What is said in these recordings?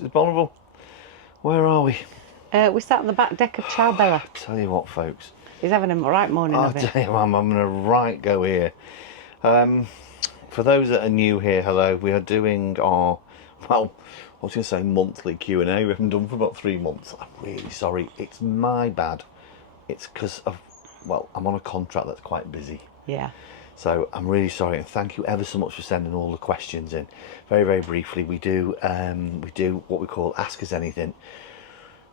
Mrs. Bonneville, where are we? We sat on the back deck of Ciao Bella. Tell you what, folks. He's having a right morning of it. Tell you, I'm having a right go here. For those that are new here, hello. We are doing our, well, I was going to say monthly Q&A. We haven't done for about 3 months. I'm really sorry. It's my bad. It's because of, well, I'm on a contract that's quite busy. Yeah. So I'm really sorry, and thank you ever so much for sending all the questions in. Very, very briefly, we do what we call Ask Us Anything,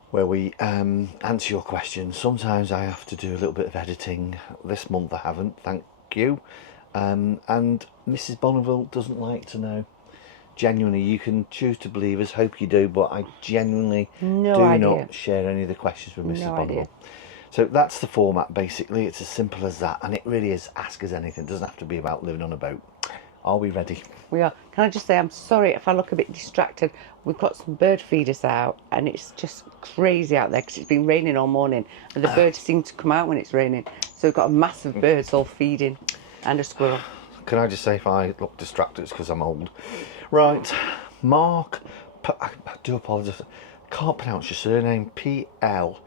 where we answer your questions. Sometimes I have to do a little bit of editing. This month I haven't, thank you. And Mrs. Bonneville doesn't like to know. Genuinely, you can choose to believe us, hope you do, but I genuinely do not share any of the questions with Mrs. Bonneville. So that's the format, basically. It's as simple as that, and it really is Ask Us Anything. It doesn't have to be about living on a boat. Are we ready? We are. Can I just say, I'm sorry if I look a bit distracted. We've got some bird feeders out, and it's just crazy out there because it's been raining all morning, and the birds seem to come out when it's raining. So we've got a massive birds all feeding, and a squirrel. Can I just say, if I look distracted, it's because I'm old. Right, Mark, I do apologise. Can't pronounce your surname. P-L-A-U-I-T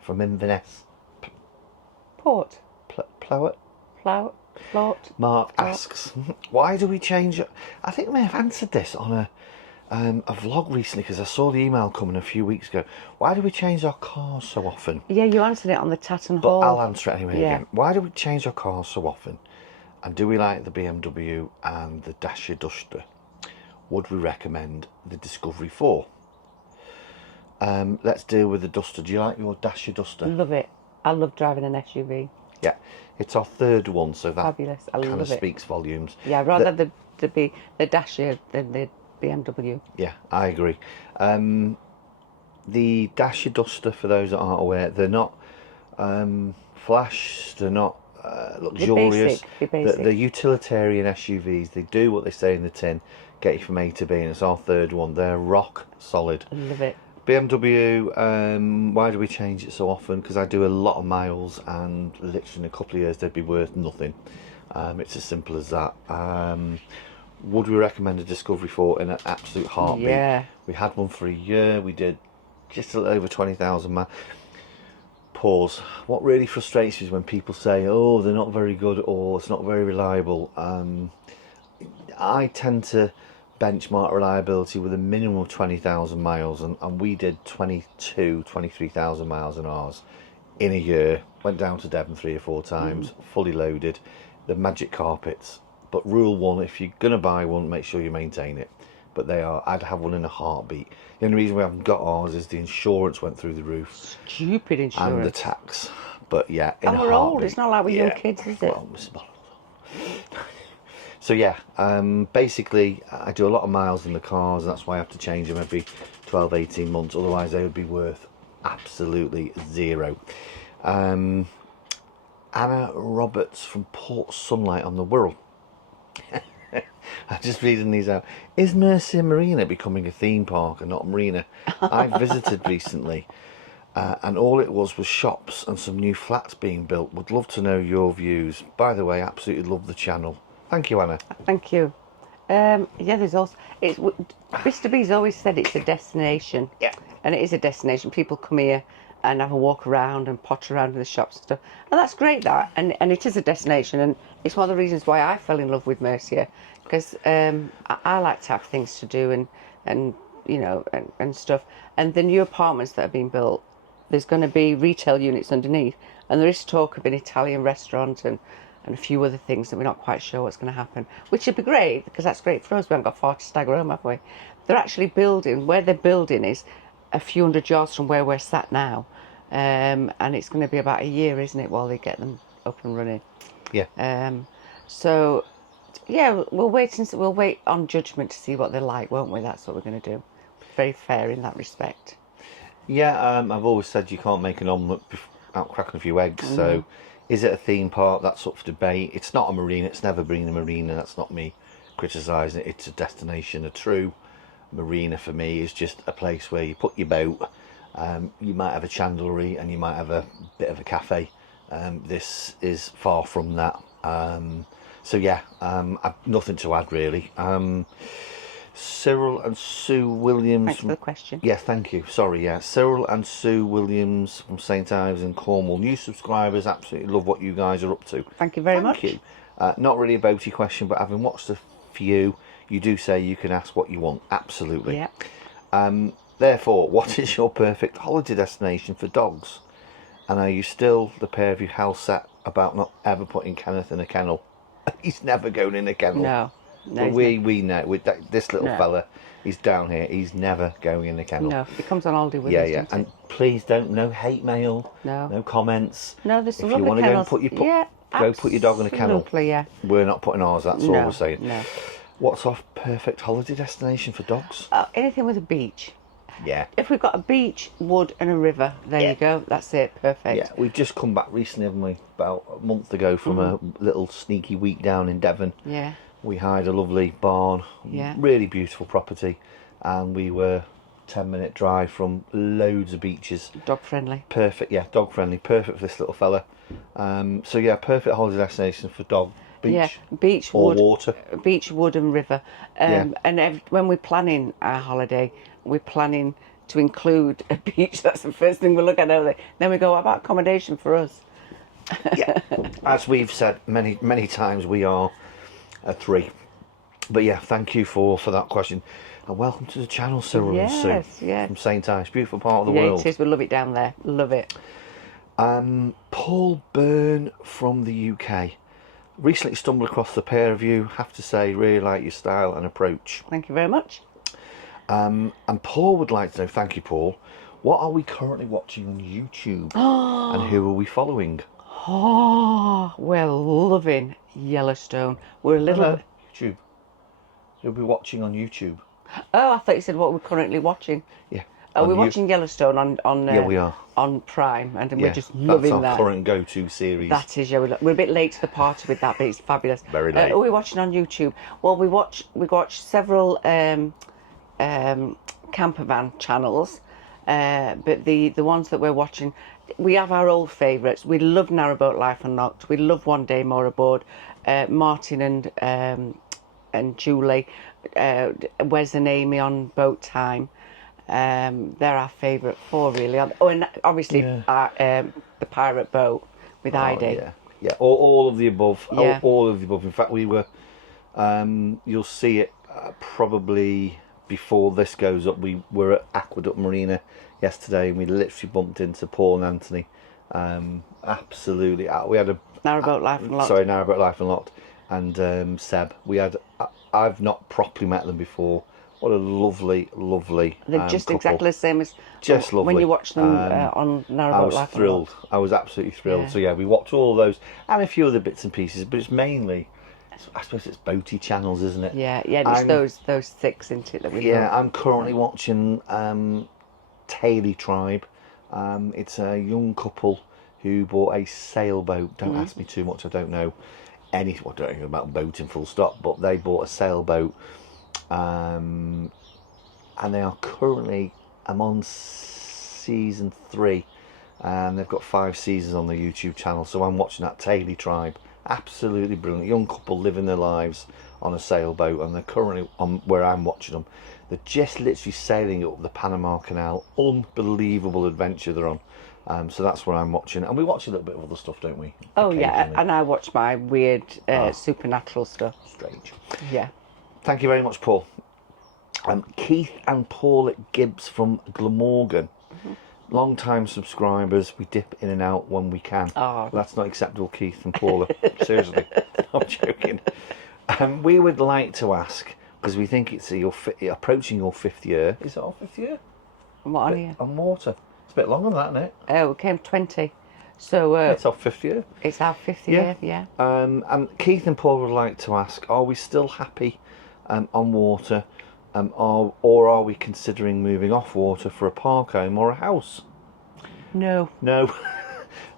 from Inverness. Port. Plowet? Plot. Mark asks, why do we change? I think I may have answered this on a vlog recently, because I saw the email coming a few weeks ago. Why do we change our cars so often? Yeah, you answered it on the Tatton But Hall. I'll answer it anyway again. Why do we change our cars so often? And do we like the BMW and the Dacia Duster? Would we recommend the Discovery 4? Let's deal with the Duster. Do you like your Dacia Duster? Love it. I love driving an SUV. Yeah, it's our third one, so that fabulous. I kind love of it. speaks volumes. Yeah, I'd rather the Dacia than the BMW. Yeah, I agree. The Dacia Duster, for those that aren't aware, they're not flash, they're not luxurious. They're basic. They're utilitarian SUVs. They do what they say in the tin, get you from A to B, and it's our third one. They're rock solid. I love it. BMW, why do we change it so often? Because I do a lot of miles, and literally in a couple of years they'd be worth nothing. It's as simple as that. Would we recommend a Discovery 4 in an absolute heartbeat? Yeah. We had one for a year. We did just a little over 20,000 miles. Pause. What really frustrates me is when people say, oh, they're not very good, or it's not very reliable. I tend to benchmark reliability with a minimum of 20,000 miles, and we did 23,000 miles in ours in a year. Went down to Devon 3 or 4 times, fully loaded. The magic carpets. But rule one, if you're going to buy one, make sure you maintain it. But I'd have one in a heartbeat. The only reason we haven't got ours is the insurance went through the roof. Stupid insurance. And the tax. But yeah, in a we're heartbeat. old. It's not like we're young kids, is it? Well, Mrs. Bonneville. So yeah, basically I do a lot of miles in the cars, and that's why I have to change them every 12, 18 months. Otherwise they would be worth absolutely zero. Anna Roberts from Port Sunlight on the Wirral. I'm just reading these out. Is Mercia Marina becoming a theme park and not a marina? I visited recently, and all it was shops and some new flats being built. Would love to know your views. By the way, absolutely love the channel. Thank you, Anna. Thank you. Yeah, there's also, Mr. B's always said it's a destination. Yeah. And it is a destination. People come here and have a walk around and potter around in the shops and stuff. And that's great, that. And it is a destination. And it's one of the reasons why I fell in love with Mercia. Because I like to have things to do and you know, and stuff. And the new apartments that are being built, there's going to be retail units underneath. And there is talk of an Italian restaurant and a few other things that we're not quite sure what's going to happen. Which would be great, because that's great for us. We haven't got far to stagger home, have we? They're actually building, where they're building is a few hundred yards from where we're sat now. And it's going to be about a year, isn't it, while they get them up and running. Yeah. So, yeah, we'll wait on judgment to see what they're like, won't we? That's what we're going to do. Very fair in that respect. Yeah, I've always said you can't make an omelette without cracking a few eggs. So, is it a theme park? That's up for debate. It's not a marina. It's never been a marina. That's not me criticising it. It's a destination. A true marina for me is just a place where you put your boat. You might have a chandlery and you might have a bit of a cafe. This is far from that. So yeah, I've nothing to add really. Cyril and Sue Williams. Thanks for the question. Yeah, thank you. Sorry, yeah. Cyril and Sue Williams from St Ives in Cornwall. New subscribers, absolutely love what you guys are up to. Thank you very much. Thank you. Not really a boaty question, but having watched a few, you do say you can ask what you want. Absolutely. Yeah. Therefore, what is your perfect holiday destination for dogs? And are you still, the pair of you, hell set about not ever putting Kenneth in a kennel? He's never going in a kennel. No. But we know, with this little fella, he's down here, he's never going in a kennel. No, he comes on holiday with Yeah, us, yeah. doesn't And please don't, no hate mail, No. no comments. No, there's some If you lovely want to go and kennels. go put your dog in a kennel. Absolutely, yeah. We're not putting ours, that's all No, we're saying. no. What's our perfect holiday destination for dogs? Anything with a beach. Yeah. If we've got a beach, wood and a river, there you go. That's it. Perfect. Yeah, we've just come back recently, haven't we? About a month ago from a little sneaky week down in Devon. Yeah. We hired a lovely barn, Yeah. really beautiful property, and we were 10-minute drive from loads of beaches. Dog friendly. Perfect, yeah, dog friendly, perfect for this little fella. So yeah, perfect holiday destination for dog. Beach, Yeah, beach, or wood, water. beach, wood, and river. And when we're planning our holiday, we're planning to include a beach. That's the first thing we look at. Then we go, what about accommodation for us? Yeah, as we've said many times, we are a 3. But yeah, thank you for that question, and welcome to the channel, Cyril and Sue. Yes, yeah. From St Ives, beautiful part of the Yeah, world. it is. We love it down there. Love it. Paul Byrne from the UK. Recently stumbled across the pair of you. Have to say, really like your style and approach. Thank you very much. And Paul would like to know, thank you, Paul, what are we currently watching on YouTube? And who are we following? Oh, we're loving Yellowstone. We're a little. Hello, YouTube. You'll be watching on YouTube. Oh, I thought you said what we're currently watching. Yeah. Oh, we're watching Yellowstone on. Yeah, we are. On Prime, and Yeah, we're just loving that's our that. current go-to series. That is, yeah. We're a bit late to the party with that, but it's fabulous. Very late. Are we watching on YouTube? Well, we watch several camper van channels, but the ones that we're watching, we have our old favourites. We love Narrowboat Life Unlocked. We love One Day More Aboard. Martin and Julie, Wes and Amy on Boat Time. They're our favourite 4, really. Oh, and obviously the Pirate Boat with Heidi. Yeah, all of the above. Yeah. All of the above. In fact, we were. You'll see it probably before this goes up. We were at Aqueduct Marina yesterday, and we literally bumped into Paul and Anthony. Absolutely, we had a Narrowboat Life Unlocked. Sorry, Narrowboat Life Unlocked, and Seb. We had. I've not properly met them before. What a lovely They're just couple. exactly the same as Just lovely. when you watch them on Narrowboat I was Life thrilled. Unlocked. I was absolutely thrilled. Yeah. So yeah, we watched all of those and a few other bits and pieces, but it's mainly, I suppose it's boaty channels, isn't it? Yeah, it's those 6 into it that we love. I'm currently watching Taylor Tribe. It's a young couple who bought a sailboat. Don't ask me too much. I don't know anything. I don't know about boating, full stop. But they bought a sailboat, and they are currently. I'm on season 3, and they've got 5 seasons on the YouTube channel. So I'm watching that Taylor Tribe. Absolutely brilliant. Young couple living their lives on a sailboat, and they're currently on where I'm watching them. They're just literally sailing up the Panama Canal. Unbelievable adventure they're on. So that's what I'm watching. And we watch a little bit of other stuff, don't we? Oh, yeah, Occasionally. and I watch my weird supernatural stuff. Strange. Yeah. Thank you very much, Paul. Keith and Paula Gibbs from Glamorgan. Long-time subscribers. We dip in and out when we can. Oh. That's not acceptable, Keith and Paula. Seriously. I'm joking. We would like to ask, because we think it's approaching your 5th year. Is it our 5th year? What on here? On water. It's a bit longer than that, isn't it? Oh, we came 20. So It's our 5th year. it's our 5th year, yeah. And Keith and Paul would like to ask, are we still happy on water, or are we considering moving off water for a park home or a house? No. No.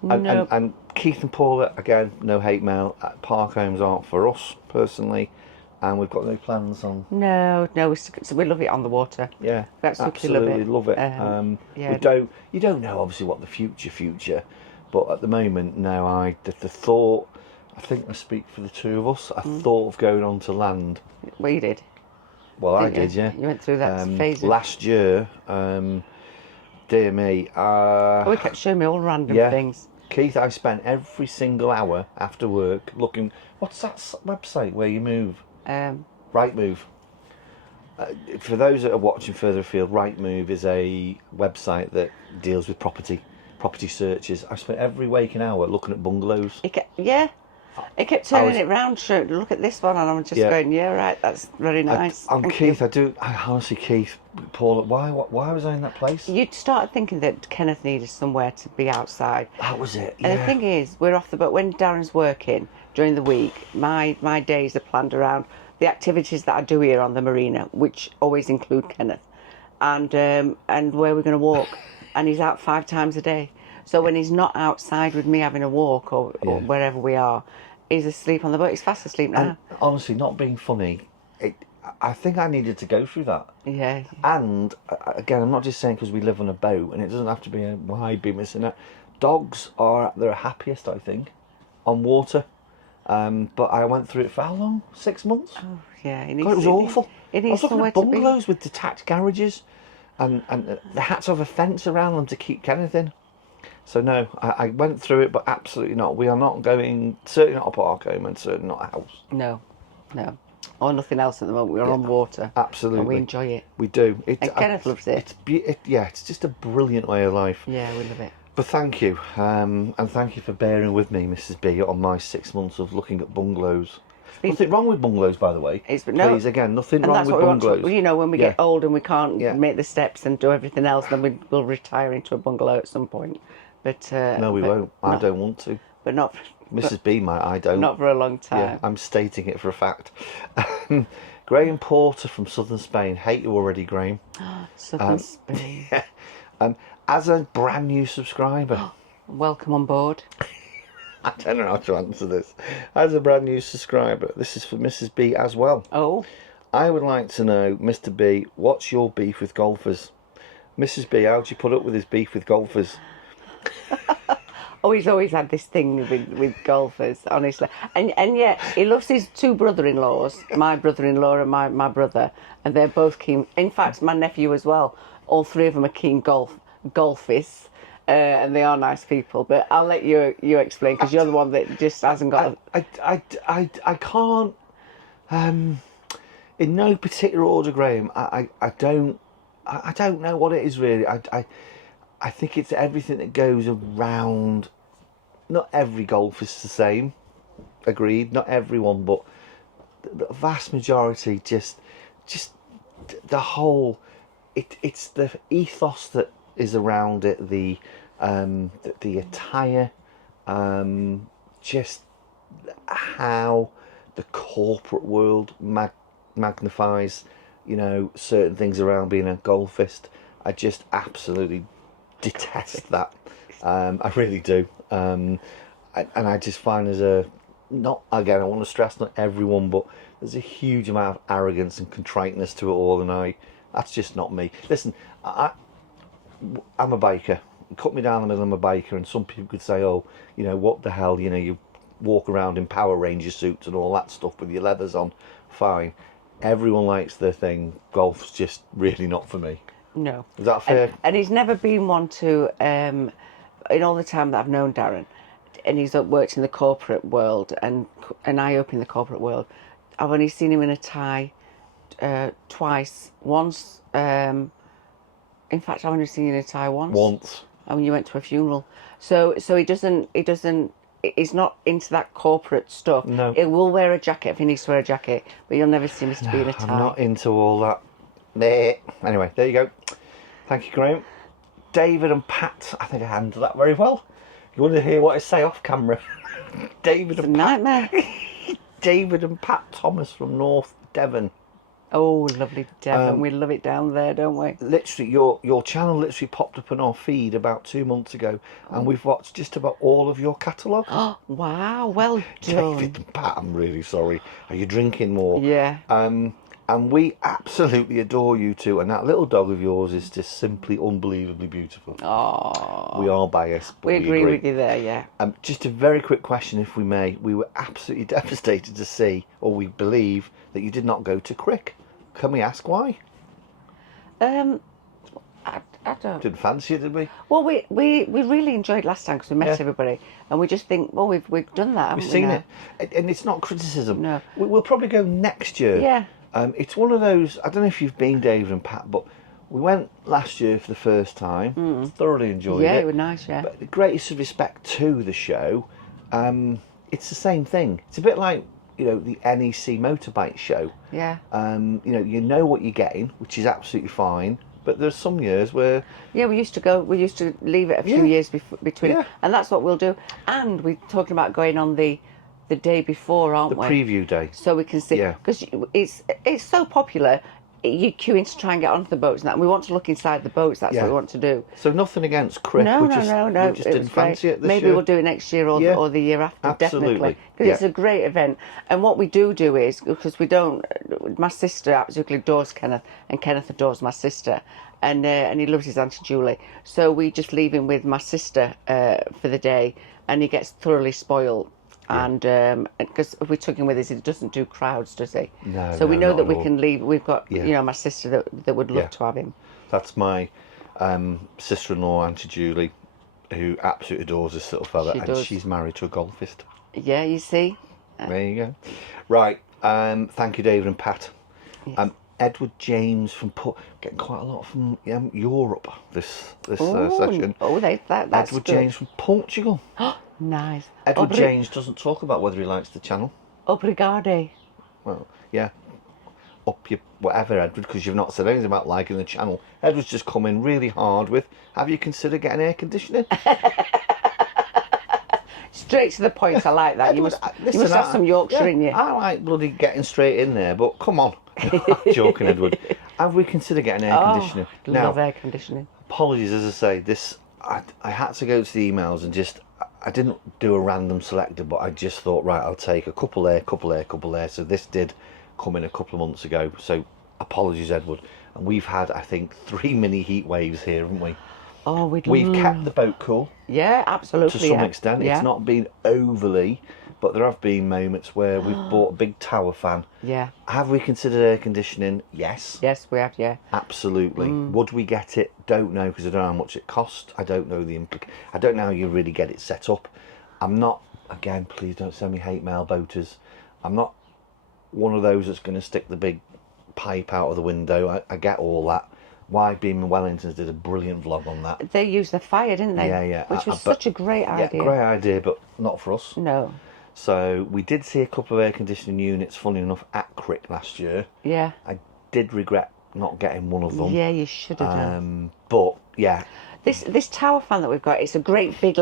No. And Keith and Paula, again, no hate mail. Park homes aren't for us personally, and we've got no plans on. No, we love it on the water. Yeah, We absolutely love it. yeah. You don't know obviously what the future, but at the moment, no. The thought. I think I speak for the two of us. I thought of going on to land. Well, you did. Well, I didn't you? did, yeah. You went through that phase. Last year, dear me. Oh, he kept showing me all random Yeah. things. Keith, I spent every single hour after work looking. What's that website where you move? Rightmove. For those that are watching further afield, Rightmove is a website that deals with property searches. I spent every waking hour looking at bungalows. He kept turning it round, showing, look at this one, and I'm just going, yeah, right, that's very nice. Keith, I honestly, Keith, Paul, why was I in that place? You'd started thinking that Kenneth needed somewhere to be outside. That was it, yeah. And the thing is, we're off the boat. When Darren's working during the week, my days are planned around the activities that I do here on the Marina, which always include Kenneth, and where we're going to walk. And he's out 5 times a day. So when he's not outside with me having a walk or wherever we are, he's asleep on the boat. He's fast asleep now. And honestly, not being funny, I think I needed to go through that. Yeah. And again, I'm not just saying because we live on a boat, and it doesn't have to be a wide be missing out. Dogs are their happiest, I think, on water. But I went through it for how long? 6 months? Oh, yeah. God, it was awful. I was looking at bungalows with detached garages, and they had to have a fence around them to keep Kenneth in. So no, I went through it, but absolutely not. We are not going, certainly not a park home and certainly not a house. No. Or nothing else at the moment. We're on water. Absolutely. And we enjoy it. We do. And Kenneth loves it. It's just a brilliant way of life. Yeah, we love it. But thank you. And thank you for bearing with me, Mrs. B, on my 6 months of looking at bungalows. Nothing wrong with bungalows, by the way. Please, again, nothing wrong with bungalows. When we get old and we can't make the steps and do everything else, then we'll retire into a bungalow at some point. But no, we won't. I don't want to. But not... Mrs. B might, I don't. Not for a long time. Yeah, I'm stating it for a fact. Graham Porter from southern Spain. Hate you already, Graham. Southern Spain. Yeah. As a brand new subscriber. Welcome on board. I don't know how to answer this. As a brand new subscriber, this is for Mrs. B as well. Oh. I would like to know, Mr. B, what's your beef with golfers? Mrs. B, how do you put up with his beef with golfers? Oh, he's always had this thing with golfers, honestly. And yet, he loves his 2 brother-in-laws, my brother-in-law and my brother, and they're both keen. In fact, my nephew as well. All 3 of them are keen golfists, and they are nice people. But I'll let you explain, because you're the one that just hasn't got... I can't... in no particular order, Graham, I don't know what it is, really. I think it's everything that goes around. Not every golf is the same, agreed. Not everyone, but the vast majority. Just the whole. It's the ethos that is around it. The attire, just how the corporate world magnifies, certain things around being a golfist. I just absolutely detest that. I really do. And I just find I want to stress, not everyone, but there's a huge amount of arrogance and contriteness to it all, and that's just not me. Listen, I'm a biker. Cut me down the middle, I'm a biker, and some people could say, oh, what the hell, you walk around in Power Ranger suits and all that stuff with your leathers on. Fine. Everyone likes their thing. Golf's just really not for me. No. Is that fair? And he's never been one to, in all the time that I've known Darren, and he's worked in the corporate world, and I up in the corporate world, I've only seen him in a tie twice. Once, in fact, I've only seen him in a tie once. And when you went to a funeral. So he doesn't, he's not into that corporate stuff. No. He will wear a jacket if he needs to wear a jacket, but you'll never see him to be in a tie. I'm not into all that. Anyway, there you go. Thank you, Graham. David and Pat, I think I handled that very well. You want to hear what I say off camera? David It's and a nightmare. David and Pat Thomas from North Devon. Oh, lovely Devon. We love it down there, don't we? Literally, your channel literally popped up on our feed about 2 months ago, and we've watched just about all of your catalogue. Oh, wow, well done. David and Pat, I'm really sorry. Are you drinking more? Yeah. And we absolutely adore you two, and that little dog of yours is just simply unbelievably beautiful. Oh. We are biased, but we agree with you there, yeah. Just a very quick question, if we may. We were absolutely devastated to see, or we believe, that you did not go to Crick. Can we ask why? I don't. Didn't fancy it, did we? Well, we really enjoyed last time because we met Yeah. everybody, and we just think, well, we've done that, haven't We've we seen now? it, and it's not criticism. No. We'll probably go next year. Yeah. It's one of those. I don't know if you've been, David and Pat, but we went last year for the first time. Thoroughly enjoyed Yeah, it. it was nice. Yeah. But the greatest of respect to the show. It's the same thing. It's a bit like the NEC motorbike show. Yeah. You know what you're getting, which is absolutely fine. But there's some years where Yeah, we used to leave it a few Yeah. years between, Yeah. and that's what we'll do. And we're talking about going on the day before, aren't the we? preview day. So we can see, Yeah. because it's so popular. You queuing to try and get onto the boats and that. And we want to look inside the boats. That's Yeah. what we want to do. So nothing against Crick. No. We just It didn't was fancy great. it this Maybe year. we'll do it next year or Yeah. or the year after, Absolutely. definitely. Because Yeah. it's a great event. And what we do is, because we don't, my sister absolutely adores Kenneth, and Kenneth adores my sister, and he loves his Auntie Julie. So we just leave him with my sister for the day, and he gets thoroughly spoiled. And because if we took him with us, he doesn't do crowds, does he? No, So we no, know not that at we all. can leave. We've got Yeah. my sister that would love Yeah. to have him. That's my sister-in-law, Auntie Julie, who absolutely adores this little fella, She and does. she's married to a golfist. Yeah, you see. There you go. Right. Thank you, David and Pat. Yes. Edward James from getting quite a lot from Europe this Oh, session. oh, that's Edward good. James from Portugal. Nice. Edward James doesn't talk about whether he likes the channel. Obrigado. Well, yeah. Up your whatever, Edward, because you've not said anything about liking the channel. Edward's just come in really hard with, have you considered getting air conditioning? Straight to the point. I like that. Edward, you must have some Yorkshire in you. I like bloody getting straight in there, but come on. Joking, Edward. Have we considered getting air conditioning? Love air conditioning. Apologies, as I say, I had to go to the emails and I didn't do a random selector, but I just thought, right, I'll take a couple there. So this did come in a couple of months ago. So apologies, Edward. And we've had, I think, 3 mini heat waves here, haven't we? Oh, We've kept the boat cool Yeah, absolutely. to some extent. Yeah. It's not been overly, but there have been moments where we've bought a big tower fan. Yeah. Have we considered air conditioning? Yes. Yes, we have. Yeah. Absolutely. Would we get it? Don't know, because I don't know how much it cost. I don't know I don't know how you really get it set up. I'm not, again, please don't send me hate mail, boaters. I'm not one of those that's going to stick the big pipe out of the window. I get all that. Why Beam and Wellingtons did a brilliant vlog on that. They used the fire, didn't they? Yeah. Which was But- such a great Yeah, idea. great idea, but not for us. No. So we did see a couple of air conditioning units, funny enough, at Crick last year. Yeah. I did regret not getting one of them. Yeah, you should have done. But yeah, This tower fan that we've got, it's a great big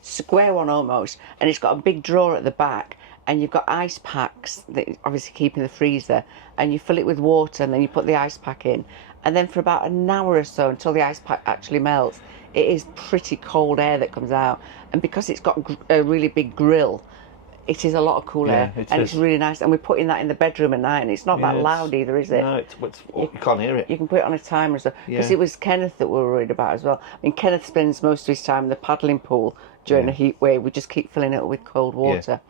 square one almost, and it's got a big drawer at the back, and you've got ice packs that obviously keep in the freezer, and you fill it with water, and then you put the ice pack in, and then for about an hour or so until the ice pack actually melts, it is pretty cold air that comes out, and because it's got a really big grill, it is a lot of cool air, it and is. it's really nice. And we're putting that in the bedroom at night, and it's not that Yes. loud either, is it? No, you can't hear it. You can put it on a timer, so because Yeah. it was Kenneth that we were worried about as well. I mean, Kenneth spends most of his time in the paddling pool during a heat wave. We just keep filling it up with cold water.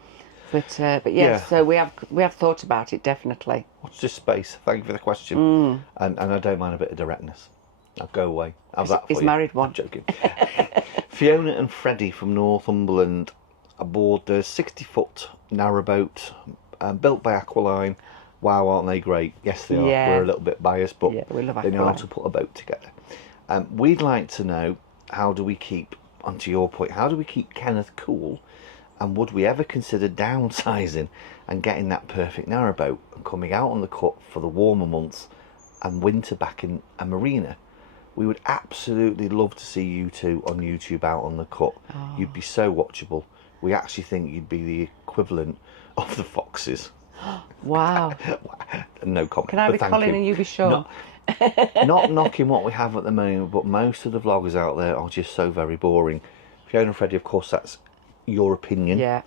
But yeah, Yeah. so we have thought about it definitely. Watch this space. Thank you for the question. And I don't mind a bit of directness. I'll go away. How's that for He's you? married one. I'm joking. Fiona and Freddie from Northumberland aboard the 60-foot narrowboat built by Aqualine. Wow, aren't they great? Yes, they are. Yeah. We're a little bit biased, but Yeah, we love they know how Aqualine. to put a boat together. We'd like to know, how do we keep, onto your point, how do we keep Kenneth cool? And would we ever consider downsizing and getting that perfect narrowboat and coming out on the cut for the warmer months and winter back in a marina? We would absolutely love to see you two on YouTube out on the cut. You'd be so watchable. We actually think you'd be the equivalent of the Foxes. Wow. No comment. Can I but be thank Colin you. and you be Sean? Not knocking what we have at the moment, but most of the vloggers out there are just so very boring. Fiona and Freddie, of course, that's your opinion. Yeah.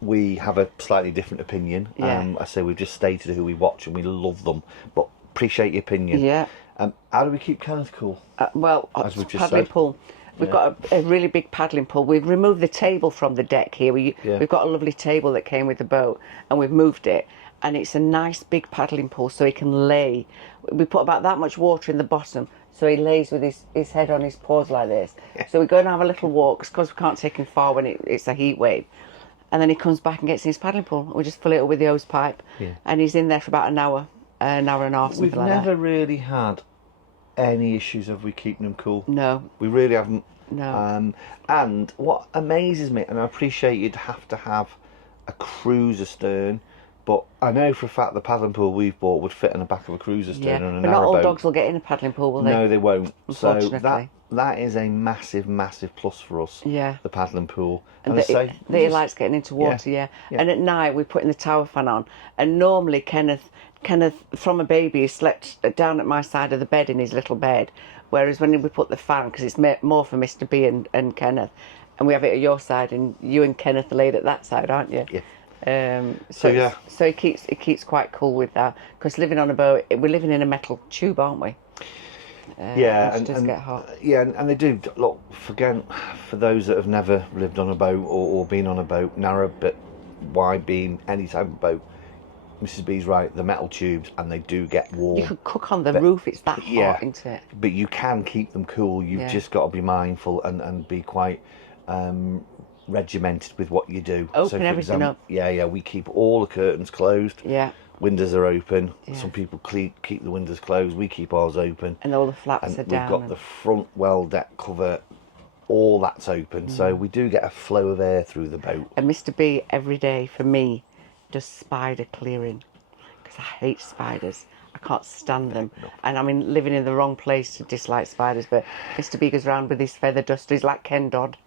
We have a slightly different opinion. Yeah. I say we've just stated who we watch and we love them, but appreciate your opinion. Yeah. How do we keep Kenneth cool? Well, As we've just paddling said. pool. We've got a really big paddling pool. We've removed the table from the deck here. We've got a lovely table that came with the boat, and we've moved it. and it's a nice big paddling pool, so he can lay. We put about that much water in the bottom, so he lays with his head on his paws like this. So we go and have a little walk, because we can't take him far when it's a heat wave. And then he comes back and gets in his paddling pool. We just fill it up with the hose pipe, and he's in there for about an hour and a half, something We've like never that. really had any issues of we keeping them cool. No. We really haven't. No. And what amazes me, and I appreciate you'd have to have a cruiser stern, but I know for a fact the paddling pool we've bought would fit in the back of a cruiser stern on a But not all narrowboat. dogs will get in a paddling pool, will they? No, they won't. So Unfortunately. that is a massive, massive plus for us. Yeah. The paddling pool. And I say, that he likes getting into water, Yeah. And at night we're putting the tower fan on. And normally Kenneth, from a baby, he slept down at my side of the bed in his little bed. Whereas when we put the fan, because it's more for Mr. B and Kenneth, and we have it at your side, and you and Kenneth are laid at that side, aren't you? Yeah. So it keeps quite cool with that. Because living on a boat, we're living in a metal tube, aren't we? Which does get hot. Yeah, and they do. Look, for those that have never lived on a boat or been on a boat, narrow but wide beam, any type of boat, Mrs. B's right, the metal tubes, and they do get warm. You could cook on the roof, it's that hot, isn't it? But you can keep them cool. You've just got to be mindful and be quite regimented with what you do. Open everything up. Yeah, we keep all the curtains closed. Yeah. Windows are open. Yeah. Some people keep the windows closed. We keep ours open. And all the flaps are down. We've got the front well deck cover, all that's open. So we do get a flow of air through the boat. And Mr. B, every day, for me, does spider clearing. Because I hate spiders. I can't stand them. And I mean, living in the wrong place to dislike spiders. But Mr. B goes round with his feather duster. He's like Ken Dodd.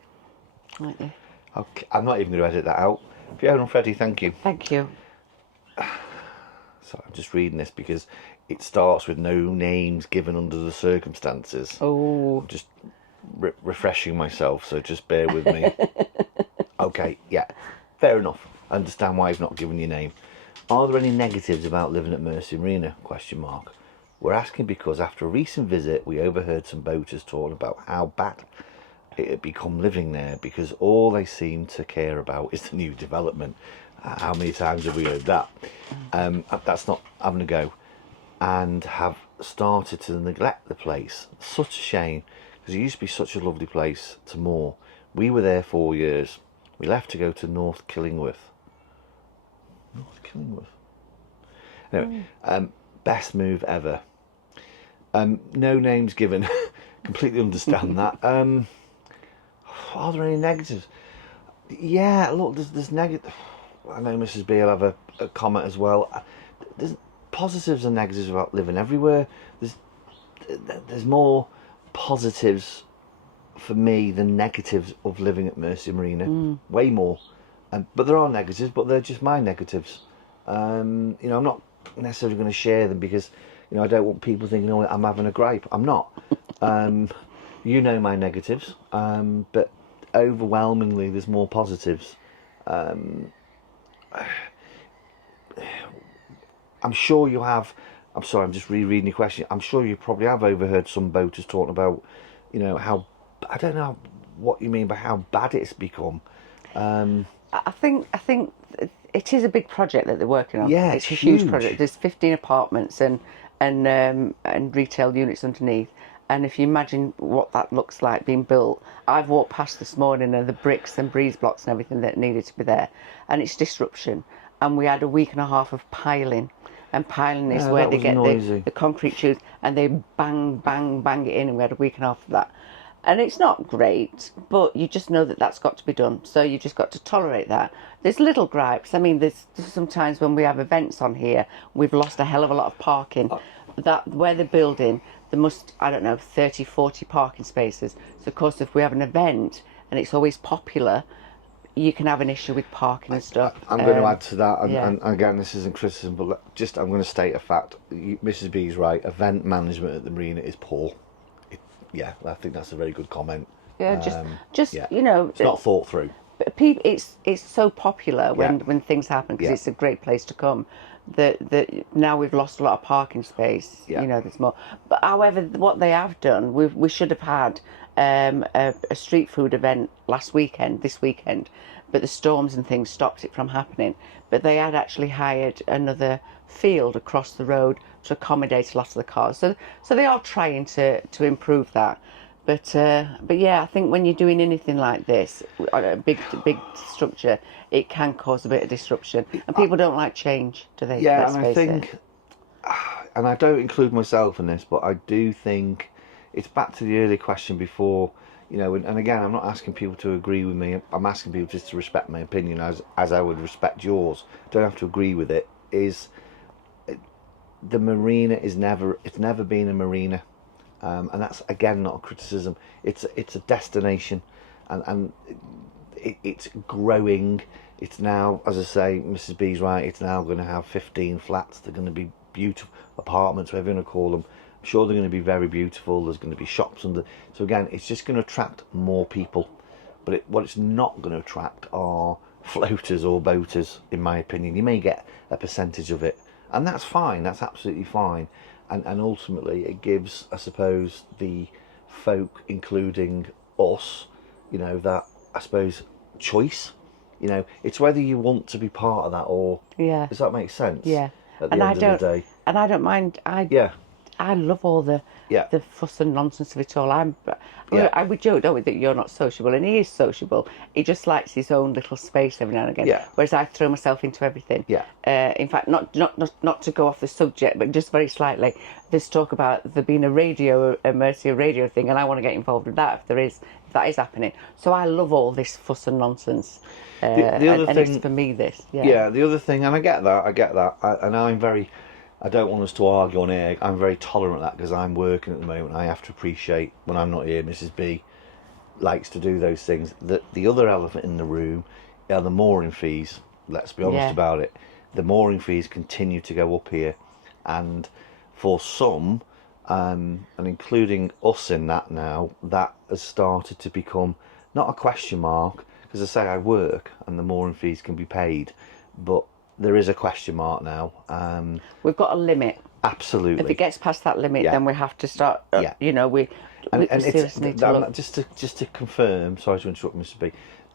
Aren't you? Okay, I'm not even going to edit that out. Fiona and Freddie, thank you. Thank you. So I'm just reading this because it starts with no names given under the circumstances. Oh. I'm just refreshing myself, so just bear with me. Okay, yeah, fair enough. I understand why you've not given your name. Are there any negatives about living at Mercia Marina? We're asking because after a recent visit, we overheard some boaters talking about how bad it had become living there because all they seem to care about is the new development. How many times have we heard that? That's not having a go. And have started to neglect the place. Such a shame, because it used to be such a lovely place to moor. We were there 4 years. We left to go to North Killingworth. Anyway, best move ever. No names given. Completely understand that. Are there any negatives? Yeah, look, there's negative. I know Mrs. B will have a comment as well. There's positives and negatives about living everywhere. There's more positives for me than negatives of living at Mercia Marina. Way more. But there are negatives, but they're just my negatives. I'm not necessarily going to share them because I don't want people thinking, oh, I'm having a gripe. I'm not. You know my negatives, but overwhelmingly there's more positives. I'm sure you have. I'm sorry, I'm just rereading your question. I'm sure you probably have overheard some boaters talking about, how, I don't know what you mean by how bad it's become. I think it is a big project that they're working on. Yeah, it's a huge project. There's 15 apartments and retail units underneath. And if you imagine what that looks like being built, I've walked past this morning and the bricks and breeze blocks and everything that needed to be there, and it's disruption. And we had a week and a half of piling, and piling is where they get the concrete tubes and they bang it in, and we had a week and a half of that. And it's not great, but you just know that that's got to be done. So you just got to tolerate that. There's little gripes. I mean, there's sometimes when we have events on here, we've lost a hell of a lot of parking. That where they're building, there must, 30, 40 parking spaces. So of course, if we have an event and it's always popular, you can have an issue with parking and stuff. I'm going to add to that, and again, this isn't criticism, but I'm going to state a fact. Mrs. B's right. Event management at the marina is poor. I think that's a very good comment. Yeah, it's not thought through. But it's so popular when things happen because it's a great place to come. that now we've lost a lot of parking space. Yeah. You know, there's more. But however, what they have done, we should have had a street food event this weekend, but the storms and things stopped it from happening. But they had actually hired another field across the road to accommodate a lot of the cars. So they are trying to improve that. But yeah, I think when you're doing anything like this, a big structure, it can cause a bit of disruption, and people don't like change, do they? Yeah, Let's and I face it. think, and I don't include myself in this, but I do think it's back to the earlier question before, you know, and again, I'm not asking people to agree with me. I'm asking people just to respect my opinion as I would respect yours. Don't have to agree with it. Is the marina it's never been a marina. And that's again not a criticism. It's a destination, and it's growing. It's now, as I say, Mrs. B's right. It's now going to have 15 flats. They're going to be beautiful apartments, whatever you want to call them. I'm sure they're going to be very beautiful. There's going to be shops under. So again, it's just going to attract more people. But what it's not going to attract are floaters or boaters, in my opinion. You may get a percentage of it, and that's fine. That's absolutely fine. And ultimately it gives, I suppose, the folk, including us, you know, that, I suppose, choice. You know, it's whether you want to be part of that or... Yeah. Does that make sense? Yeah. At the end of the day. And I don't mind. Yeah. I love all the fuss and nonsense of it all. We joke, don't we, that you're not sociable, and he is sociable. He just likes his own little space every now and again. Yeah. Whereas I throw myself into everything. Yeah. In fact, not to go off the subject, but just very slightly. There's talk about there being a Mercia radio thing, and I want to get involved with that if that is happening. So I love all this fuss and nonsense. The other and thing, it's for me this. Yeah. The other thing, and I get that, and I'm very. I don't want us to argue on air. I'm very tolerant of that because I'm working at the moment. I have to appreciate when I'm not here. Mrs. B likes to do those things. The other elephant in the room are the mooring fees. Let's be honest about it. The mooring fees continue to go up here, and for some, and including us in that now, that has started to become not a question mark. Because I say I work and the mooring fees can be paid, but there is a question mark now. We've got a limit. Absolutely. If it gets past that limit, then we have to start. You know, we seriously need to look. Just to confirm. Sorry to interrupt, Mr. B.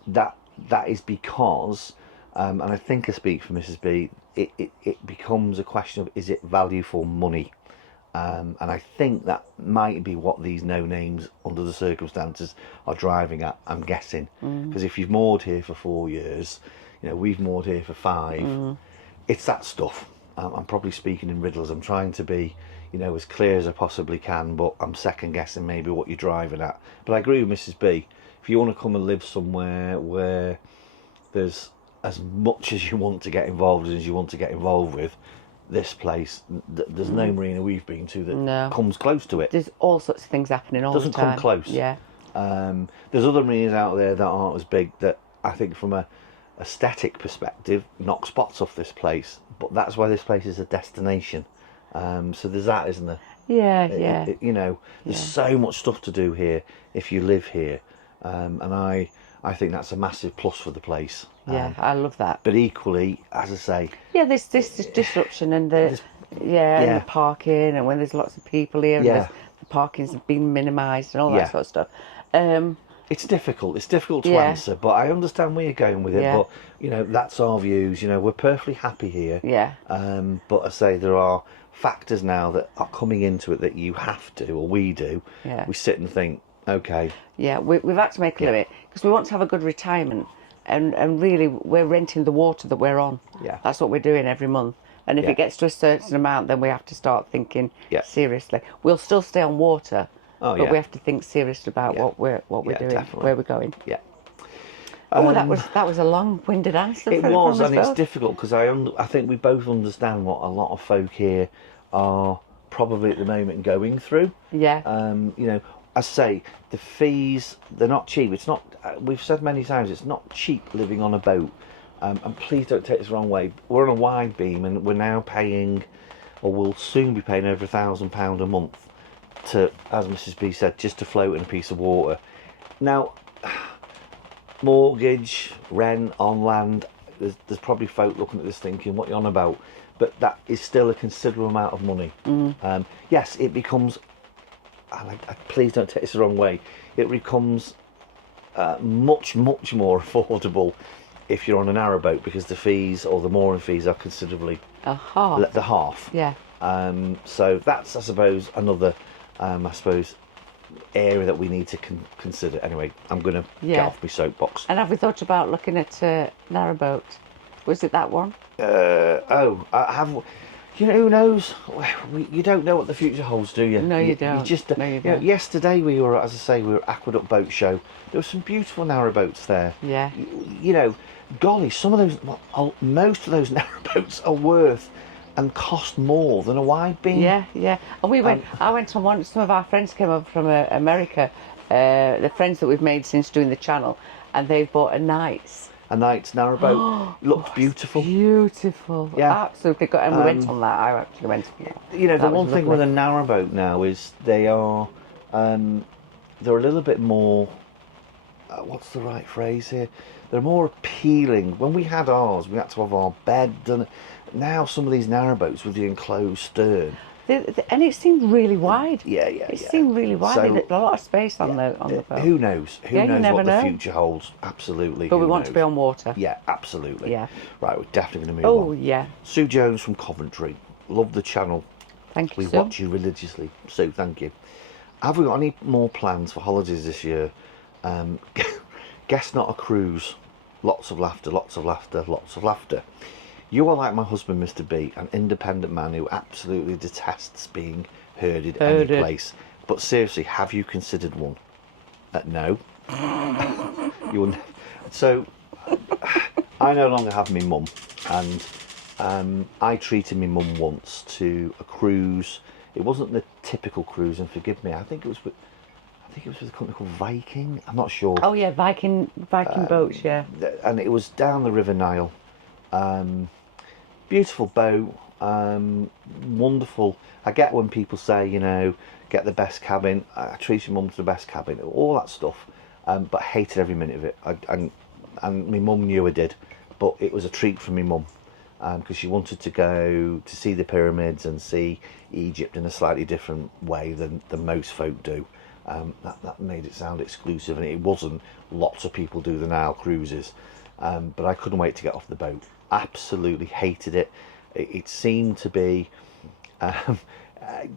That is because, and I think I speak for Mrs. B. It becomes a question of, is it value for money? And I think that might be what these no names, under the circumstances, are driving at. I'm guessing because if you've moored here for 4 years. You know, we've moored here for 5. It's that stuff. I'm probably speaking in riddles. I'm trying to be, you know, as clear as I possibly can, but I'm second guessing maybe what you're driving at. But I agree with Mrs. B. If you want to come and live somewhere where there's as much as you want to get involved in as you want to get involved with, this place, there's no marina we've been to that comes close to it. There's all sorts of things happening all the time. Doesn't come close. Yeah. There's other marinas out there that aren't as big that I think from a aesthetic perspective knock spots off this place, but that's why this place is a destination. So there's that, isn't there? Yeah. You know, there's so much stuff to do here if you live here, and I think that's a massive plus for the place. I love that. But equally, as I say, there's this disruption and and the parking, and when there's lots of people here, and the parking's been minimised and all that sort of stuff. It's difficult. It's difficult to answer, but I understand where you're going with it. But you know, that's our views. You know, we're perfectly happy here. But I say there are factors now that are coming into it that you have to, or we do. We sit and think, okay. We've had to make a limit because we want to have a good retirement, and really we're renting the water that we're on. That's what we're doing every month. And if it gets to a certain amount, then we have to start thinking seriously. We'll still stay on water. But we have to think seriously about what we're doing, definitely. Where we're going. That was a long-winded answer. It was, and it's difficult because I think we both understand what a lot of folk here are probably at the moment going through. You know, I say the fees, they're not cheap. It's not. We've said many times it's not cheap living on a boat. And please don't take this the wrong way. We're on a wide beam, and we're now paying, or will soon be paying, over £1,000 a month to, as Mrs. B said, just to float in a piece of water. Now, mortgage, rent on land, there's probably folk looking at this thinking, what are you on about? but that is still a considerable amount of money. Yes, it becomes, and please don't take this the wrong way, it becomes much more affordable if you're on a narrowboat, because the fees or the mooring fees are considerably A half. the half. Yeah. So that's, I suppose, another area that we need to consider. Anyway, I'm going to get off my soapbox. And have we thought about looking at narrowboat? Was it that one? You know, who knows? You don't know what the future holds, do you? No, you don't. You just, No, you know, don't. yesterday we were, as I say, we were at Aqueduct Boat Show. There were some beautiful narrowboats there. Yeah. You know, golly, some of those, most of those narrowboats are worth and cost more than a wide beam. Yeah, yeah. And we went. I went on one. Some of our friends came over from America. The friends that we've made since doing the channel, and they've bought a Knight's. A Knight's narrowboat. Looked beautiful. Beautiful. Yeah. Absolutely good. And we went on that. I actually went on that. You know, the That was one thing lovely. with a narrowboat now is they are, they're a little bit more. What's the right phrase here? They're more appealing. When we had ours, we had to have our bed done. Now some of these narrowboats with the enclosed stern. And it seemed really wide. Yeah. It seemed really wide. So, There's a lot of space on the boat. Who knows? Who Yeah, you knows never what know. the future holds? Absolutely. But we who want to knows? be on water. Yeah, absolutely. Yeah. Right, we're definitely going to move on. Oh, yeah. Sue Jones from Coventry. Love the channel. Thank you, We Sue. watch you religiously. Sue, thank you. Have we got any more plans for holidays this year? Guess not a cruise. Lots of laughter, lots of laughter, lots of laughter. You are like my husband, Mr. B, an independent man who absolutely detests being herded any place. But seriously, have you considered one? No. So, I no longer have my mum, and I treated my mum once to a cruise. It wasn't the typical cruise, and forgive me, I think it was with a company called Viking. I'm not sure. Oh, yeah, Viking boats, yeah. And it was down the River Nile. Beautiful boat, wonderful. I get when people say, you know, get the best cabin. I treat your mum to the best cabin, all that stuff. But hated every minute of it. And my mum knew I did, but it was a treat for my mum because she wanted to go to see the pyramids and see Egypt in a slightly different way than most folk do. That made it sound exclusive, and it wasn't. Lots of people do the Nile cruises, but I couldn't wait to get off the boat. Absolutely hated it. It seemed to be,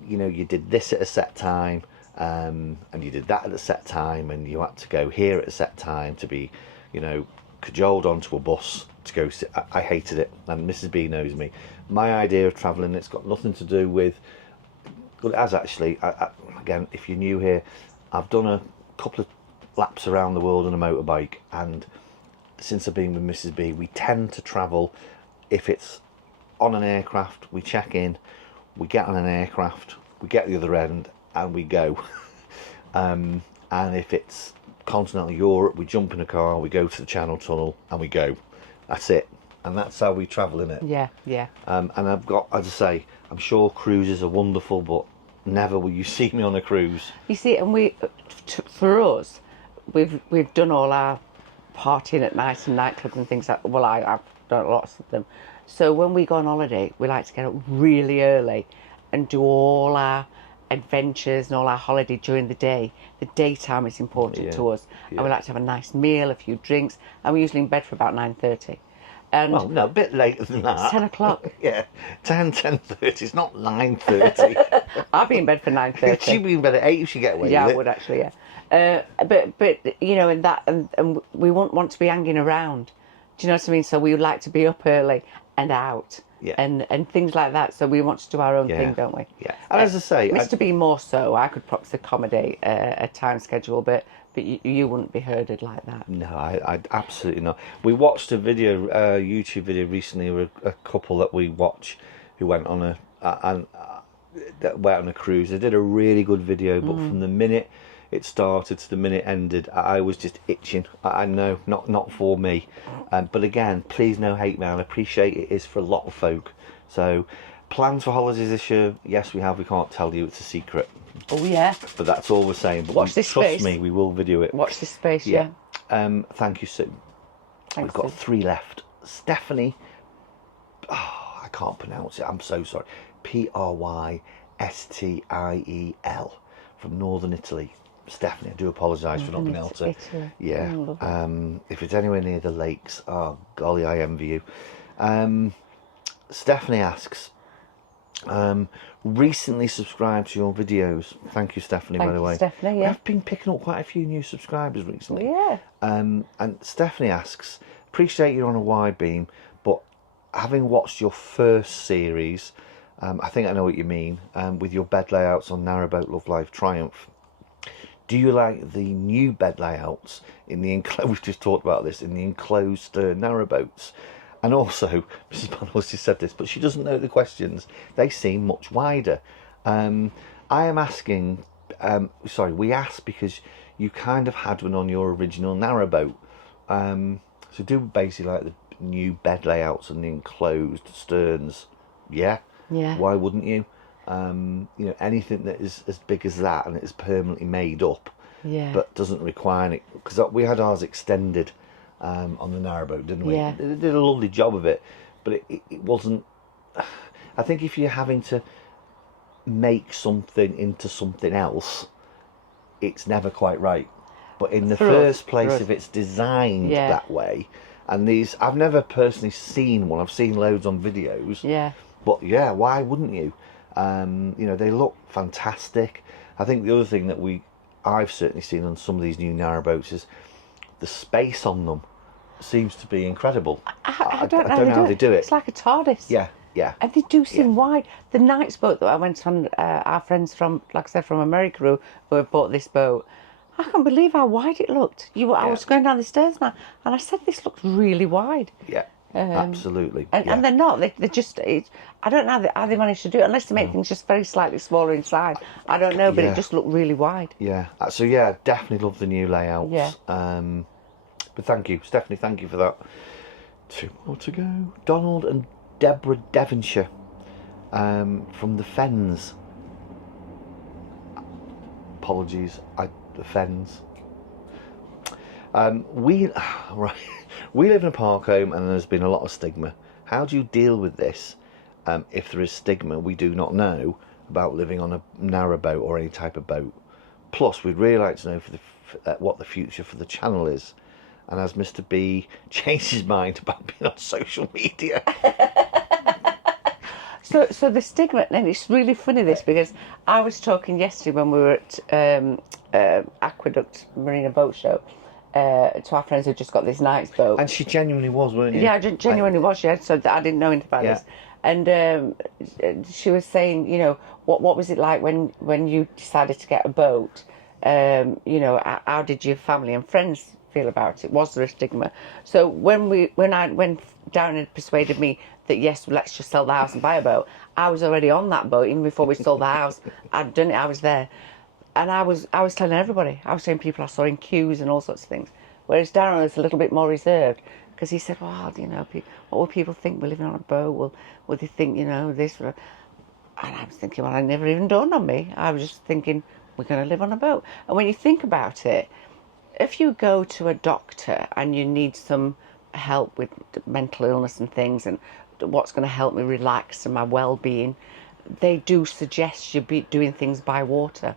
you know, you did this at a set time, and you did that at a set time, and you had to go here at a set time to be, you know, cajoled onto a bus to go. I hated it, and Mrs. B knows me. My idea of travelling, it's got nothing to do with. Well, it has actually. Again, if you're new here, I've done a couple of laps around the world on a motorbike, and since I've been with Mrs. B, we tend to travel. If it's on an aircraft, we check in, we get on an aircraft, we get the other end, and we go. And if it's continental Europe, we jump in a car, we go to the Channel Tunnel, and we go. That's it, and that's how we travel, innit? Yeah, yeah. And I've got, as I say, I'm sure cruises are wonderful, but never will you see me on a cruise. You see, and for us, we've done all our partying at night and nightclubs and things like. Well, I've done lots of them. So when we go on holiday, we like to get up really early and do all our adventures and all our holiday during the day. The daytime is important to us, and we like to have a nice meal, a few drinks, and we're usually in bed for about 9:30. And Well, no, a bit later than that. 10 o'clock. Yeah, 10:30. It's not 9:30. I'll be in bed for 9:30. She'd be in bed at 8 if she get away Yeah, with I it. would actually. Yeah, but you know, and we won't want to be hanging around. Do you know what I mean? So we would like to be up early and out, and things like that. So we want to do our own thing, don't we? Yeah. And as I say, Mr. B more so. I could perhaps accommodate a time schedule, but you wouldn't be herded like that. No, I absolutely not. We watched a video, YouTube video recently of a couple that we watch who went on a cruise. They did a really good video, but from the minute it started to the minute it ended, I was just itching. I know, not for me. But again, please no hate mail. I appreciate it is for a lot of folk. So, plans for holidays this year? Yes, we have. We can't tell you. It's a secret. Oh yeah. But that's all we're saying. But Watch this trust space. me, we will video it. Watch this space. Yeah. Thank you, Sue. Thanks, We've got Sue. 3 left. Stephanie. Oh, can't pronounce it. I'm so sorry. Prystiel from Northern Italy. Stephanie, I do apologise for not being able to. Italy. Yeah. Lovely. If it's anywhere near the lakes, oh golly, I envy you. Stephanie asks, recently subscribed to your videos. Thank you, Stephanie, by the way. Stephanie, yeah. I've been picking up quite a few new subscribers recently. Yeah. And Stephanie asks, appreciate you're on a wide beam, but having watched your first series, I think I know what you mean, with your bed layouts on Narrowboat Love Life Triumph. Do you like the new bed layouts in the enclosed? We've just talked about this, in the enclosed narrowboats. And also, Mrs. Panos just said this, but she doesn't know the questions. They seem much wider. I am asking, we asked because you kind of had one on your original narrowboat. So do basically like the new bed layouts and the enclosed sterns. Yeah? Yeah. Why wouldn't you? Anything that is as big as that and it's permanently made up, Yeah. but doesn't require it, because we had ours extended on the narrowboat, didn't we? Yeah. They did a lovely job of it, but it wasn't. I think if you're having to make something into something else, it's never quite right. But in the first place, if it's designed that way, and these, I've never personally seen one. I've seen loads on videos. Yeah. But yeah, why wouldn't you? They look fantastic. I think the other thing that I've certainly seen on some of these new narrowboats is the space on them seems to be incredible. I don't know how they do it. It's like a TARDIS. Yeah, yeah. And they do seem wide. The Knight's boat that I went on, our friends from, like I said, from America who have bought this boat, I can't believe how wide it looked. I was going down the stairs now, and I said, this looks really wide. Yeah. Absolutely. And they're not. They're just. I don't know how they managed to do it, unless they make things just very slightly smaller inside. I don't know, but it just looked really wide. Yeah. So yeah, definitely love the new layouts. Yeah. But thank you, Stephanie. Thank you for that. 2 more to go. Donald and Deborah Devonshire, from the Fens. Apologies, the Fens. We live in a park home and there's been a lot of stigma. How do you deal with this? If there is stigma we do not know about living on a narrowboat or any type of boat. Plus, we'd really like to know what the future for the channel is. And has Mr. B changed his mind about being on social media? So the stigma, and it's really funny this, because I was talking yesterday when we were at Aqueduct Marina Boat Show, to our friends who just got this night's boat. And she genuinely was, weren't you? Yeah, genuinely was. Yeah, so I didn't know anything about this. And she was saying, what was it like when you decided to get a boat? How did your family and friends feel about it? Was there a stigma? So when I went down and persuaded me that yes, let's just sell the house and buy a boat, I was already on that boat even before we sold the house. I'd done it. I was there. And I was telling everybody. I was telling people I saw in queues and all sorts of things. Whereas Darren was a little bit more reserved, because he said, well, what will people think we're living on a boat? Will they think, this? And I was thinking, well, it never even dawned on me. I was just thinking, we're going to live on a boat. And when you think about it, if you go to a doctor and you need some help with mental illness and things, and what's going to help me relax and my well-being, they do suggest you be doing things by water.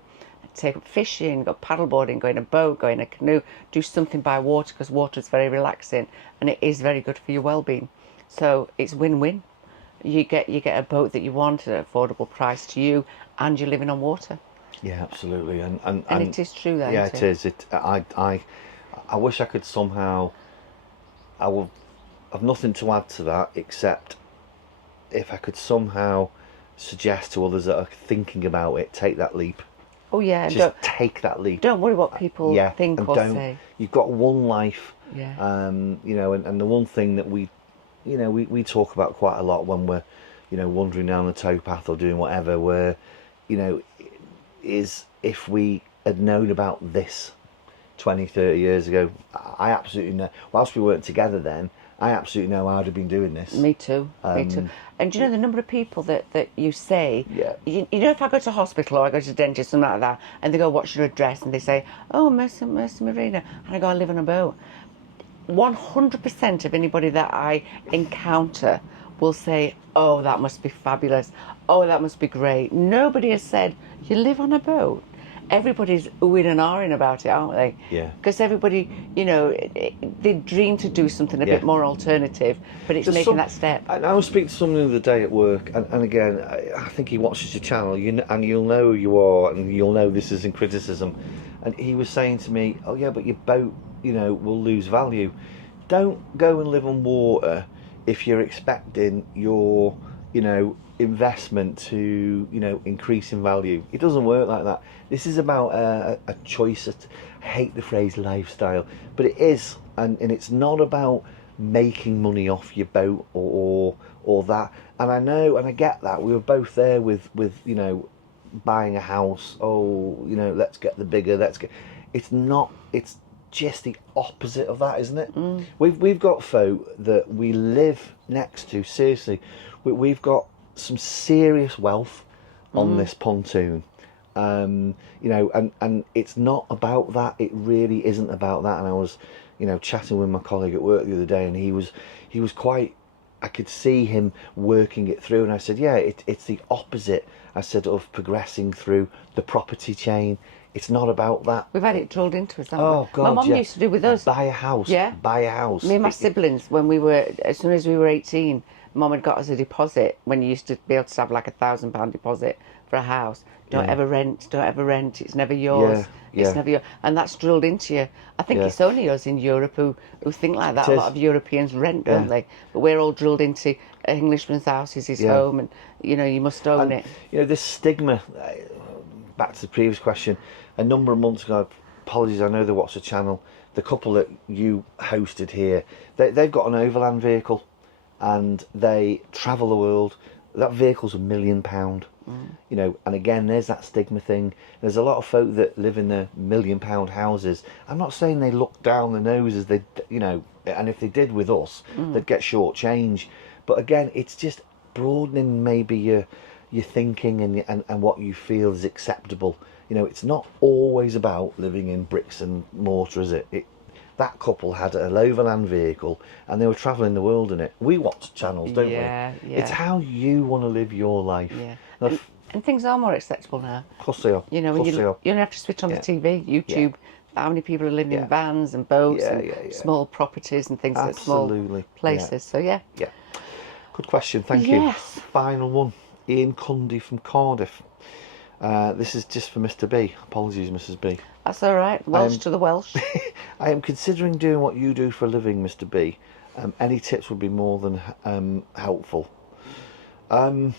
Take up fishing, go paddleboarding, go in a boat, go in a canoe, do something by water, because water is very relaxing and it is very good for your well-being. So it's win-win. You get a boat that you want at an affordable price to you, and you're living on water. Yeah, absolutely. And it is true, though. Yeah, it is. I wish I could somehow. I've nothing to add to that, except if I could somehow suggest to others that are thinking about it, take that leap. Oh yeah, just take that leap. Don't worry what people think or say. You've got one life. Yeah. And the one thing that we talk about quite a lot when we're, wandering down the towpath or doing whatever, where, is if we had known about this 20, 30 years ago, I absolutely know. Whilst we weren't together then, I absolutely know I'd have been doing this. Me too. Me too. And do you know the number of people that you say, if I go to hospital or I go to the dentist, something like that, and they go, what's your address? And they say, oh, Mercia, Marina. And I go, I live on a boat. 100% of anybody that I encounter will say, oh, that must be fabulous. Oh, that must be great. Nobody has said, you live on a boat. Everybody's oohing and ahhing about it, aren't they? Yeah. Because everybody, you know, they dream to do something a Yeah. bit more alternative, but it's making that step. I was speaking to someone the other day at work, and again, I think he watches your channel, and you'll know who you are, and you'll know this isn't criticism. And he was saying to me, oh yeah, but your boat, you know, will lose value. Don't go and live on water if you're expecting your, you know, investment to, you know, increase in value. It doesn't work like that. This is about a choice. I hate the phrase lifestyle, but it is, and it's not about making money off your boat or that. And I know, and I get that. We were both there with you know, buying a house. Oh, you know, let's get the bigger. It's not. It's just the opposite of that, isn't it? We've got folk that we live next to. Seriously, we've got some serious wealth on this pontoon. You know, and it's not about that. It really isn't about that. And I was, you know, chatting with my colleague at work the other day, and he was quite. I could see him working it through, and I said, yeah, it's the opposite. I said, of progressing through the property chain. It's not about that. We've had it drilled into us, haven't we? Oh God, my mum used to do with us. Buy a house. Yeah. Buy a house. Me and my siblings, when we were, as soon as we were 18, Mum had got us a deposit when you used to be able to have like £1,000 deposit for a house. Don't ever rent. It's never yours. Yeah. It's never yours. And that's drilled into you. I think it's only us in Europe who think like that. A lot of Europeans rent, don't they? But we're all drilled into an Englishman's house is his home, and you know, you must own it. You know, this stigma, back to the previous question, a number of months ago, apologies, I know they watch the channel, the couple that you hosted here, they've got an overland vehicle and they travel the world. That vehicle's £1 million. You know, and again, there's that stigma thing. There's a lot of folk that live in the £1 million houses. I'm not saying they look down the nose as they, you know, and if they did with us, they'd get short change. But again, it's just broadening maybe your thinking and what you feel is acceptable. You know, it's not always about living in bricks and mortar, is it? That couple had an overland vehicle and they were travelling the world in it. We watch channels, don't we? Yeah. It's how you want to live your life. Yeah. Now, And things are more acceptable now. of course they are. You know, when you don't have to switch on the TV, YouTube. How many people are living in vans and boats and small properties and things like small places? So yeah. Good question. Thank you. Final one. Ian Cundy from Cardiff. This is just for Mr. B. Apologies, Mrs. B. That's all right. Welsh to the Welsh. I am considering doing what you do for a living, Mr. B. Any tips would be more than helpful. That's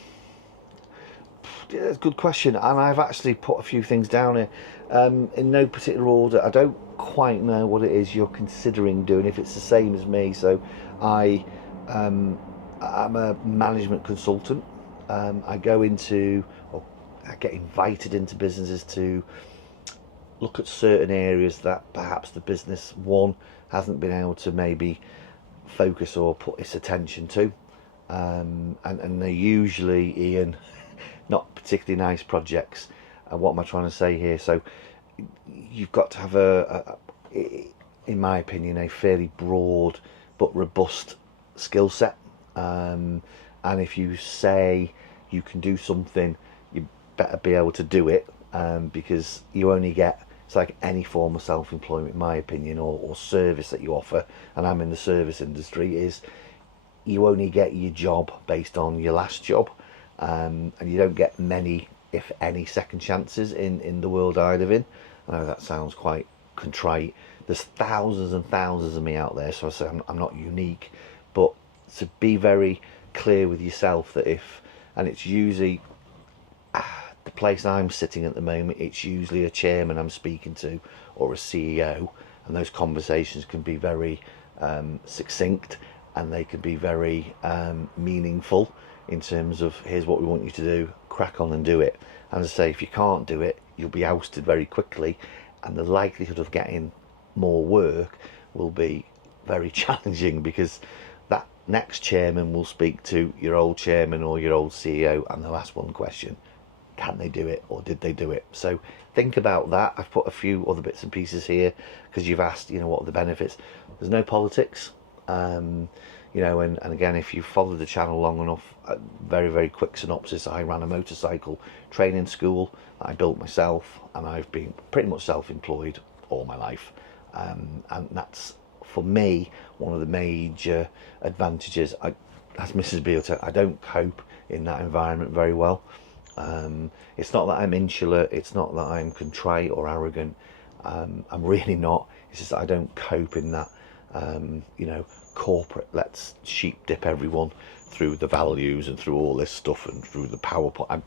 a good question, and I've actually put a few things down here in no particular order. I don't quite know what it is you're considering doing, if it's the same as me. So I'm a management consultant. I go into, or I get invited into businesses to look at certain areas that perhaps the business one hasn't been able to maybe focus or put its attention to, and they're usually, Ian, not particularly nice projects. What am I trying to say here? So you've got to have in my opinion, a fairly broad but robust skill set, and if you say you can do something, you better be able to do it, because you only get, it's like any form of self-employment, in my opinion, or service that you offer, and I'm in the service industry, is you only get your job based on your last job, and you don't get many, if any, second chances in the world I live in. I know that sounds quite contrite. There's thousands and thousands of me out there, so I say I'm not unique, but to be very clear with yourself that if, and it's usually the place I'm sitting at the moment, it's usually a chairman I'm speaking to or a CEO, and those conversations can be very succinct, and they can be very meaningful in terms of, here's what we want you to do, crack on and do it. And as I say, if you can't do it, you'll be ousted very quickly, and the likelihood of getting more work will be very challenging, because that next chairman will speak to your old chairman or your old CEO, and they'll ask one question: can they do it, or did they do it? So think about that. I've put a few other bits and pieces here because you've asked, you know, what are the benefits. There's no politics. you know, and again, if you follow the channel long enough, very, very quick synopsis, I ran a motorcycle training school that I built myself, and I've been pretty much self-employed all my life. And that's, for me, one of the major advantages. As Mrs. Beale said, I don't cope in that environment very well. It's not that I'm insular, it's not that I'm contrite or arrogant. I'm really not. It's just that I don't cope in that, you know, corporate, let's sheep dip everyone through the values and through all this stuff and through the PowerPoint.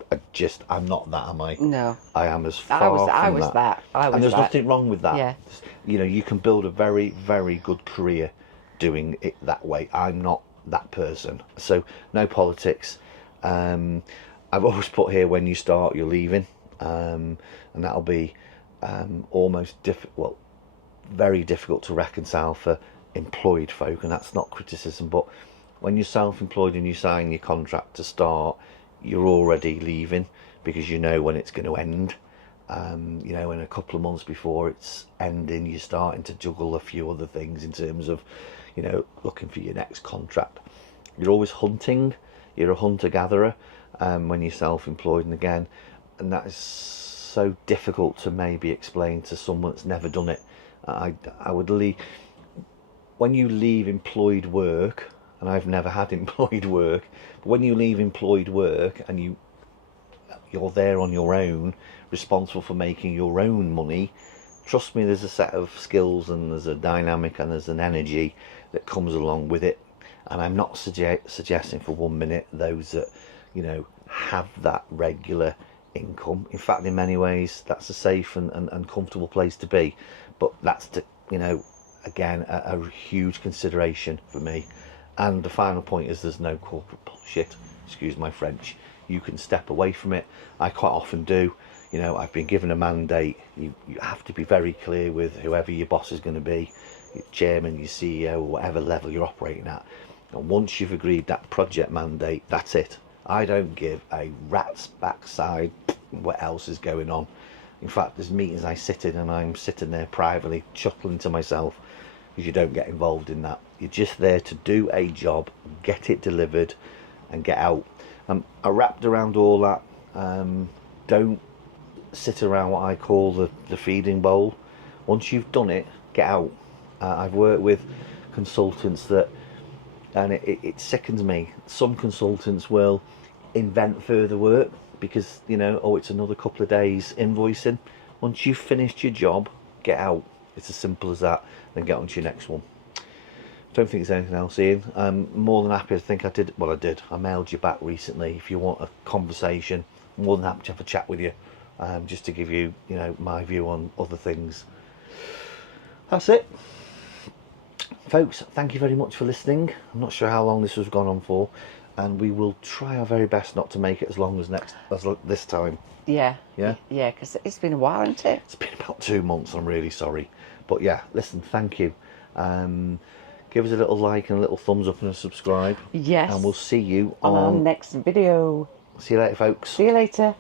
I'm not that, am I? No. I am as far from that. And there's nothing wrong with that. Yeah. You know, you can build a very, very good career doing it that way. I'm not that person. So no politics. I've always put here, when you start, you're leaving. And that'll be almost very difficult to reconcile for employed folk, and that's not criticism, but when you're self-employed and you sign your contract to start, you're already leaving because you know when it's going to end. You know, in a couple of months before it's ending, you're starting to juggle a few other things in terms of, you know, looking for your next contract. You're always hunting. You're a hunter-gatherer when you're self-employed, and again, and that is so difficult to maybe explain to someone that's never done it. I would leave, when you leave employed work, and I've never had employed work, but when you leave employed work and you're there on your own, responsible for making your own money, trust me, there's a set of skills and there's a dynamic and there's an energy that comes along with it. And I'm not suggesting for 1 minute those that, you know, have that regular income. In fact, in many ways, that's a safe and comfortable place to be. But that's, you know, again, a huge consideration for me. And the final point is, there's no corporate bullshit. Excuse my French. You can step away from it. I quite often do. You know, I've been given a mandate. You have to be very clear with whoever your boss is going to be, your chairman, your CEO, or whatever level you're operating at. And once you've agreed that project mandate, that's it. I don't give a rat's backside what else is going on. In fact, there's meetings I sit in and I'm sitting there privately chuckling to myself, because you don't get involved in that. You're just there to do a job, get it delivered and get out. I wrapped around all that. Don't sit around what I call the feeding bowl. Once you've done it, get out. I've worked with consultants that, and it sickens me. Some consultants will invent further work because, you know, oh, it's another couple of days invoicing. Once you've finished your job, get out. It's as simple as that. Then get on to your next one. Don't think there's anything else, Ian. I'm more than happy. I think I did. Well, I did. I mailed you back recently. If you want a conversation, I'm more than happy to have a chat with you, just to give you, you know, my view on other things. That's it, folks. Thank you very much for listening. I'm not sure how long this has gone on for, and we will try our very best not to make it as long as this time. Yeah. Yeah? Yeah, because it's been a while, hasn't it? It's been about 2 months. I'm really sorry. But yeah, listen, thank you. Give us a little like and a little thumbs up and a subscribe. Yes. And we'll see you on our next video. See you later, folks. See you later.